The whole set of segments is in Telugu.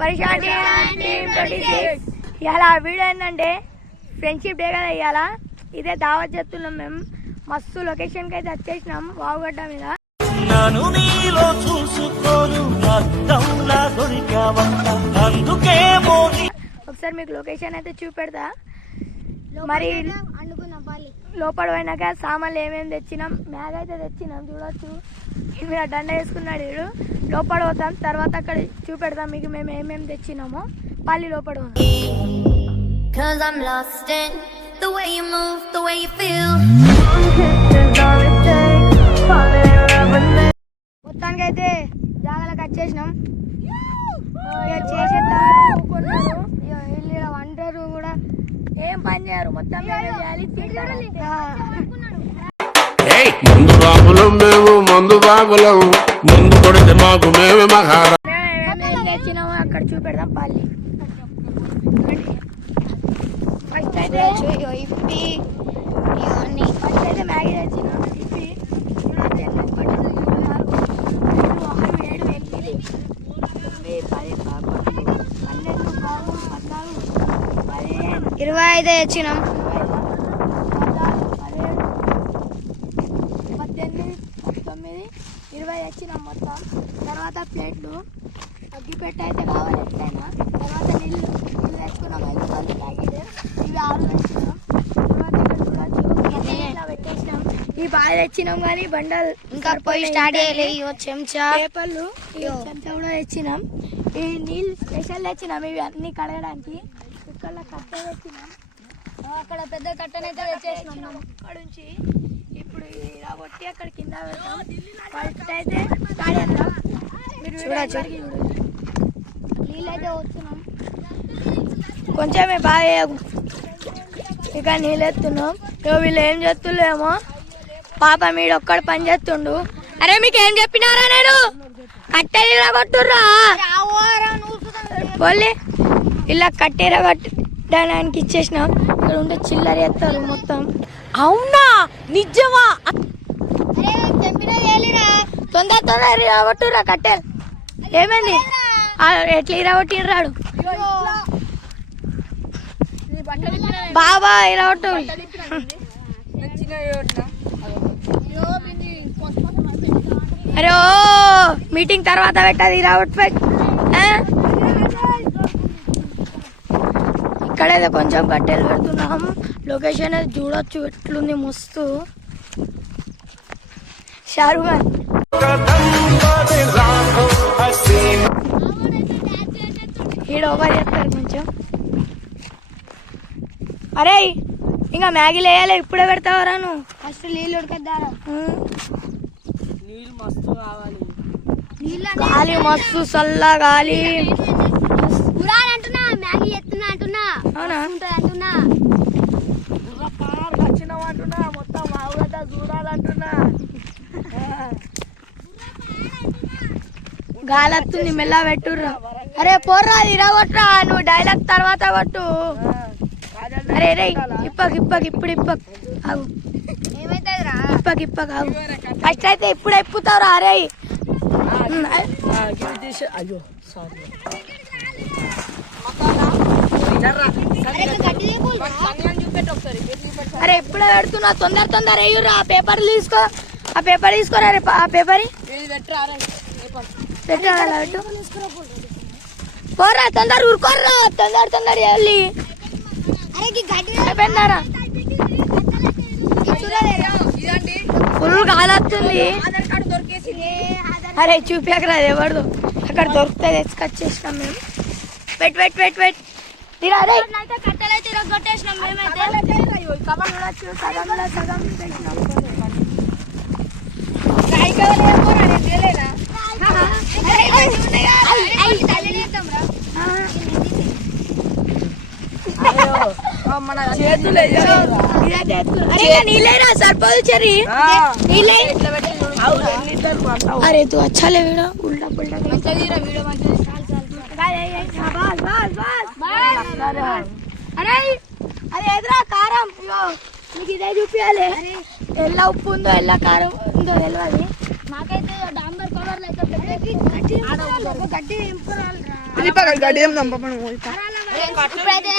పరిశాంతి టీమ్ 26 ఇలా వీడియో ఏంటంటే ఫ్రెండ్షిప్ డే కదా ఇవాళ ఇదే దావత్ చేస్తున్నాం మేము మస్తు లొకేషన్ కి అయితే వచ్చేసినాం వావుగడ్డ మీద ఒకసారి మీకు లొకేషన్ అయితే చూపెడతా మరి లోపల పోయినాక సామాన్లు ఏమేమి తెచ్చినాం మ్యాగ్ అయితే తెచ్చినాం చూడొచ్చు మీద దండ వేసుకున్నాడు వీడు లోపల పోతాం తర్వాత అక్కడ చూపెడతాం మీకు మేము ఏమేమి తెచ్చినామో పల్లి లోపల మొత్తానికి అయితే జాగాలకు వచ్చేసినాం చేసేస్తారు వంటరు కూడా ఏం పని చేయరు మొత్తం ముందు బాబులం మేము మందు బాబులం ముందు కొడితే మాకు మేమే మహారా తెచ్చినాము అక్కడ చూపెడదాం పల్లి ఫస్ట్ అయితే మ్యాగీ తెచ్చినాం ఇరవై 25 తెచ్చినాం 20 తెచ్చినాం మొత్తం తర్వాత ప్లేట్లు అగ్గిపెట్ట అయితే కావాలి ఎట్లయినా తర్వాత నీళ్ళు తెచ్చుకున్నాం 5 రూపాయలు ప్యాకెట్ ఇవి 6 తెచ్చినాం తర్వాత ఇక్కడ పెట్టేసినాం ఈ బాగా తెచ్చినాం కానీ బండలు ఇంకా పోయి స్టార్ట్ చేయలేదు చెంచా పేపర్లు చెంచా కూడా తెచ్చినాం ఈ నీళ్ళు స్పెషల్ తెచ్చినాం ఇవి అన్ని కడగడానికి ఇక్కడ కట్ట తెచ్చినాం అక్కడ పెద్ద కట్టనైతే తెచ్చేసినాం అక్కడ నుంచి ఇప్పుడు ఇలా కొట్టి అక్కడ కింద పెడతాం ఫస్ట్ అయితే స్టార్ట్ చేద్దాం మీరు చూడచ్చు నీళ్ళు అయితే వస్తున్నాం కొంచెమే బాగా ఇక నీళ్ళు ఎత్తున్నాం వీళ్ళు ఏం చేస్తుండేమో పాప మీడు ఒక్కడు పని చేస్తుండు అరే మీకు ఏం చెప్పినారా నేను కట్టెలు కొట్టుర్రా పోలే ఇలా కట్టెర కట్టడానికి ఇచ్చేసినాం ఇక్కడ ఉంటే చిల్లర ఎత్తారు మొత్తం అవునా నిజమా తొందర తొందర ఇరగొట్టురా కట్టెలు ఏమైంది ఎట్లా ఇరగొట్టిరాడు బాబా ఇరగొట్టు అరే ఓ మీటింగ్ తర్వాత పెట్టది ఇరగొట్టు ఇక్కడైతే కొంచెం కట్టెలు పెడుతున్నాం లొకేషన్ అయితే చూడొచ్చు ఎట్లుంది మస్తు షారుఖ్ ఖాన్ ఈడ ఓవర్ చేస్తారు కొంచెం అరే ఇంకా మ్యాగీలు వేయాలి ఇప్పుడే పెడతావరా నువ్వు ఫస్ట్ నీళ్ళు ఉడికేద్దారా నీళ్ళు మస్తు కావాలి గాలి మస్తు చల్ల గాలి మ్యాగీ ఎత్తున్నా అంటున్నా అవునా అంటున్నా అంటున్నా మొత్తం మావుగడ్డ చూడాలంటున్నా గాలి వస్తుంది మెల్ల పెట్టుర్రా అరే పోర్రా ఇరగొట్టురా నువ్వు డైలాగ్ తర్వాత కొట్టు అరే రే ఇప్పుడు ఆగు ఇప్పకు ఆగు ఫస్ట్ అయితే ఇప్పుడు ఎప్పుతావురా అరే అయ్యో సారీ అరే ఎప్పుడే పెడుతున్నా తొందర వేయుర్రా ఆ పేపర్ తీసుకోరా రే ఆ పేపర్ పెట్టు పోరా తొందర ఊరుకోర్రా తొందర వెళ్ళి అయిపోయిందారా ఫుల్ కాలొస్తుంది అరే చూపించకరా ఎవరిదో అక్కడ దొరికితే తెచ్చుకొచ్చేసినాం మేము పెట్టు తీరా రే కట్టెలైతే కొట్టేసినాం మేమైతే సగం పెట్టినాం మన చేతులే నీళ్ళైనా సరిపోదు చెర్రీ నీళ్ళే अरे तू अच्छा लगेगा उल्टा पुल्टा అరే అరే ఎదురా కారం నీకు ఇదే చూపించాలి ఎలా ఉప్పు ఉందో ఎలా కారం ఉందో తెలియదు మాకైతే డాంబర్ కవర్లు అయితే గట్టి గడ్డి దంపను ఇప్పుడైతే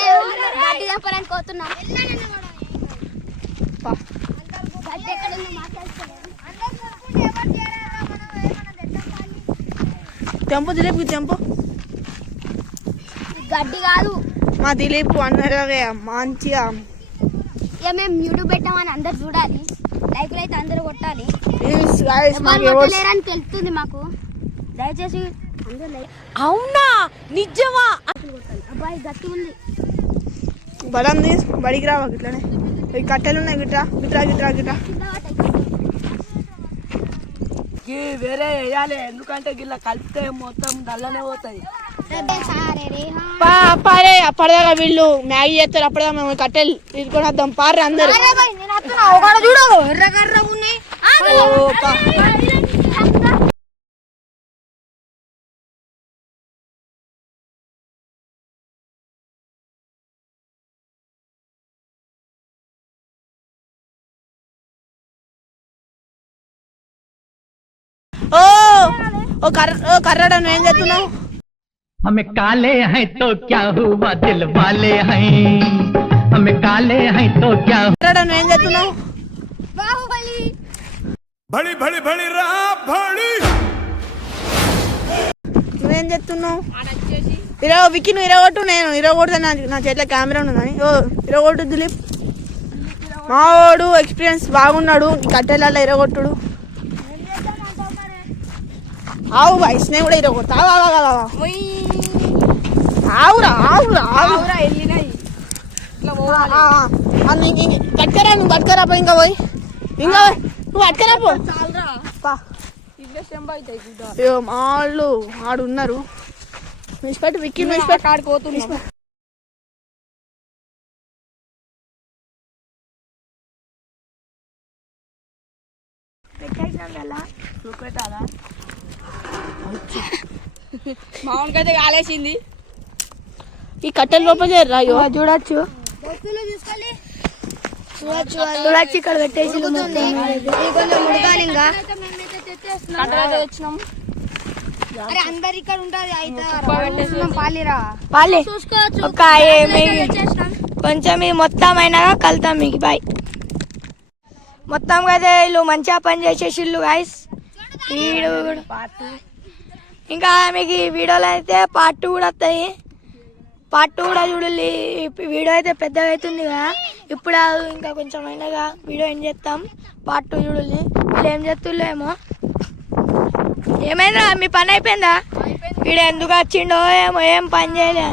గడ్డి చంపాలని కోతున్నాం. గడ్డి ఎక్కడ ఉంది మాట్లాడుకోలేదు. తెంపు దిలీప్ తెంపు. గడ్డి కాదు మా దిలీప్ అన్నలాగే మంచిగా. ఇక మేము యూట్యూబ్ పెట్టామని అందరు చూడాలి, లైకులు అయితే అందరూ కొట్టాలి. అని తెలుస్తుంది మాకు. దయచేసి అందరూ లైక్. అవునా నిజమా? అబ్బాయి గట్టి ఉంది. బలం తీసి బడికి రావా గిట్లనే. ఈ కట్టెలు ఉన్నాయి గిట్రా గిట్రా గిట్రా గిట్రా. వేరే వేయాలి, ఎందుకంటే గిట్లా కలిపితే మొత్తం దల్లనే పోతాయి. అప్పటిదాకా వీళ్ళు మ్యాగీ చేస్తారు, అప్పటిదాకా మేము కట్టెలు తీసుకొని వద్దాం. పార్రు అందరు చూడు ఎర్రగర్ర ఉన్నాయి. ఓ కర్రడా నువ్వేం చేస్తున్నావు? हमें काले हैं तो क्या हुआ दिल वाले हैं, हमें काले हैं तो क्या కర్రడా నువ్వేం చేస్తున్నావు? బాహుబలి బడి బడి బడి రా బడి. నువ్వేం చేస్తున్నావు? విక్కి నువ్వు ఇరగొట్టు, నేను ఇరగొడితే నా చేతిలో కెమెరా ఉన్నదని. ఓ ఇరగొట్టు దిలీప్. మావాడు ఎక్స్పీరియన్స్ బాగున్నాడు కట్టెలలో ఇరగొట్టుడు. ఆవు వయసునే కూడా ఇరగొడతా. ఆవురా ఆవురా ఆవురా వెళ్ళినాయి. పట్టుకరా, నువ్వు పట్టుకరా పో. ఇంకా పోయి ఇంకా నువ్వు పట్టుకరా పో. మా వాళ్ళు ఆడున్నారు. మిస్పెట్టు విక్కి మిస్పెట్టు ఆడుకోతుంది. పెట్టాలా మామూలుగా కాలేసింది. ఈ కట్టెలు లోపల చూడొచ్చు చూడొచ్చు ఇక్కడ పెట్టేసి అందరు ఇక్కడ కొంచెం ఇది మొత్తం అయినాక కలుతాం మీకు. బాయ్. మొత్తం అయితే వీళ్ళు మంచిగా పని చేసేసిళ్ళు గాయస్. ఇంకా మీకు ఈ వీడియోలో అయితే పార్ట్ 2 కూడా వస్తాయి. పార్ట్ 2 కూడా చూడాలి. వీడియో అయితే పెద్దగా అవుతుంది కదా, ఇప్పుడు ఇంకా కొంచెం అయినాగా వీడియో ఏం చేస్తాం. పార్ట్ 2 చూడాలి. వీళ్ళు ఏం చేస్తుండో ఏమో. ఏమైందా మీ పని అయిపోయిందా? వీడు ఎందుకు వచ్చిండో ఏమో, ఏం పని చేయలే.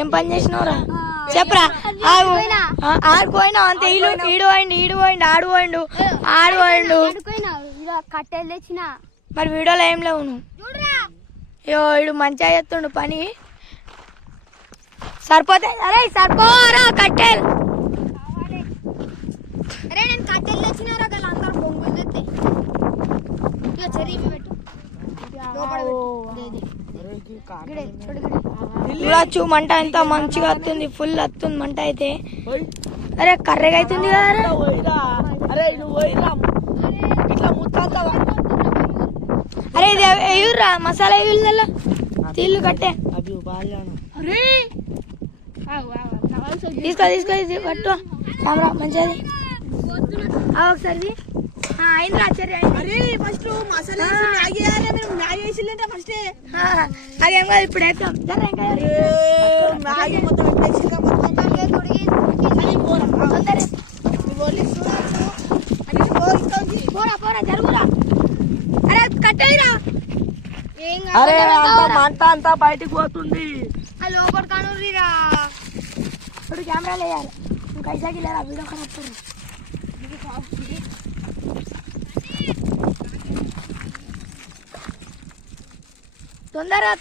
ఏం పని చేసినవురా చెప్పరా? ఆడుకోయినా అంతే. ఈడు పోయిండు ఆడు పోయిండు. కట్టెలు తెచ్చిన మరి వీడియోలో ఏం లేవు నువ్వు. అయ్యో వీడు మంచిగా చేస్తుండు పని. సరిపోతాయి. అరే సరిపోరా కట్టెలు. అరే నేను కట్టెలు తెచ్చినారా అందరూ బొంగులు తెస్తే ఇక చెరీవి పెట్టు చూడచ్చు. మంట ఎంత మంచిగా వస్తుంది, ఫుల్ వస్తుంది మంట అయితే. అరే కర్రెగా అవుతుంది కదా. అరే ఇది వేయుర్రా మసాలా వేయుల తీళ్ళు కట్టే. తీసుకో ఇది పట్టు కెమెరా మంచిది. ఒకసారి అయింది ఆశ్చర్య. అదేం కాదు ఇప్పుడు వేద్దాం. పోరా జరుగురా. అరే కట్టేరా. అరే మంట అంతా బయటికి పోతుంది. లోపల కానురా ఇప్పుడు కెమెరా లేయాలి. ఇంకా ఐసాకి లేదా వీడియో కనప్పుడు తొందరగా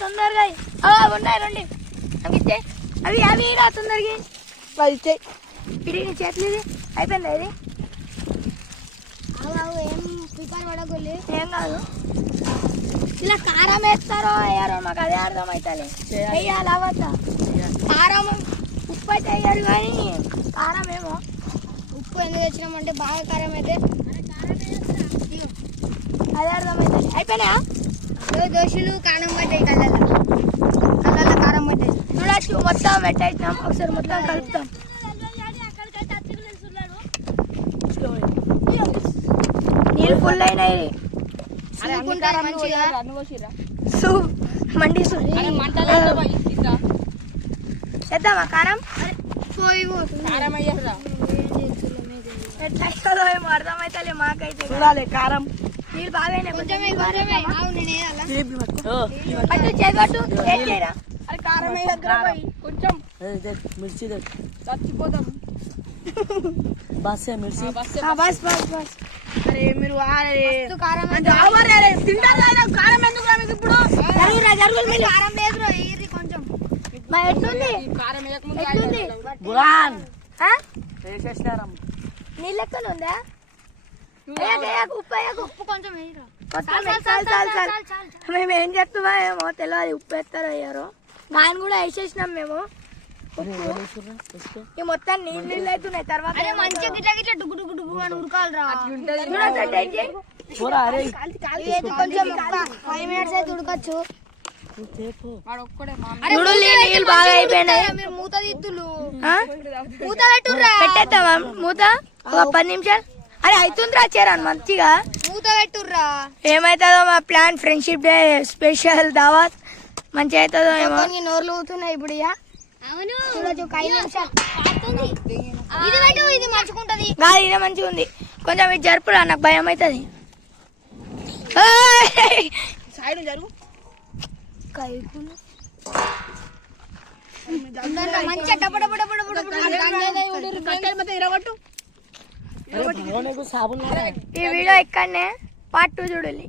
ఉన్నాయి రండి. అవి ఇచ్చే అవి తొందరగా ఇచ్చాయి. ఇది నీ చేతులు ఇది అయిపోయింది. ఇది ఏం ప్రిపేర్ పడగొల్లి ఏం కాదు. ఇలా కారం వేస్తారో వేయరో మాకు అదే అర్థం అవుతుంది. వేయాలి అవద్దా? కారం ఉప్పు అయితే వేయరు కానీ కారం ఏమో. ఉప్పు ఎందుకు తెచ్చినామంటే బాగా కారం అయితే అదే అర్థం అవుతుంది. అయిపోయినా దోశలు కారం పట్టాయి కళ్ళ మొత్తం పెట్టేసినాం ఒకసారి మొత్తం కలుపుతాం నీళ్ళు ఫుల్ అయినాయి సూప్ మండి చేద్దామా కారం ఏమో అర్థమైతే మాకైతే చూడాలి కారం నీళ్ళు బాగా పట్టు చేపట్టు ఏం చేయరా అది కారం వేయద్దురా బాయ్. కొంచెం మిర్చి చచ్చిపోతాం బస్ మిర్చి బస్ బస్ బస్ అరే మీరు కారం తింటారు కదా, కారం ఎందుకు రా మీకు ఇప్పుడు కారం లేదు కొంచెం మా ఎట్లుంది ఎట్లుంది బురాన్ ఆ? వేసేసినారం నీళ్ళు లెక్కన ఉందా ఉప్పు కొంచెం మేము ఏం చెప్తామా ఏమో తెలియదు ఉప్పు వేస్తారో అయ్యారో దాన్ని కూడా వేసేసినాం మేము ఈ మొత్తం నీళ్ళు నీళ్ళు అవుతున్నాయి తర్వాత మంచిగా గిట్ల గిట్ల డుగు డుగు డుగు అని ఉడకాలిరా పోరా అరే కొంచెం 5 minutes అయితే ఉడకచ్చు అరే నీళ్ళు బాగా అయిపోయినాయి మీరు మూత తీద్దులు ఆ? మూత పెట్టుర్రా పెట్టేద్దామా మూత ఒక 10 నిమిషాలు అరే అవుతుందిరా చేరాను మంచిగా మూత పెట్టుర్రా ఏమవుతుందో మా ప్లాన్ ఫ్రెండ్షిప్ డే స్పెషల్ దావత్ మంచిగా అవుతుందో ఏమో కొన్ని నోర్లు అవుతున్నాయి ఇప్పుడు ఇక అవును చూడొచ్చు ఒక 5 నిమిషాలు ఇది పెట్టు ఇది మంచుకుంటది గాలి ఇదే మంచిగా ఉంది కొంచెం ఇది జరుపురా నాకు భయం అవుతుంది సైడ్ జరుగు మంచిగా డబ్బు డబ్బు డబ్బు డబ్బు కట్టెలు మొత్తం ఇరగొట్టు సాబున్ ఈ వీడియో ఇక్కడనే పార్ట్ 2 చూడాలి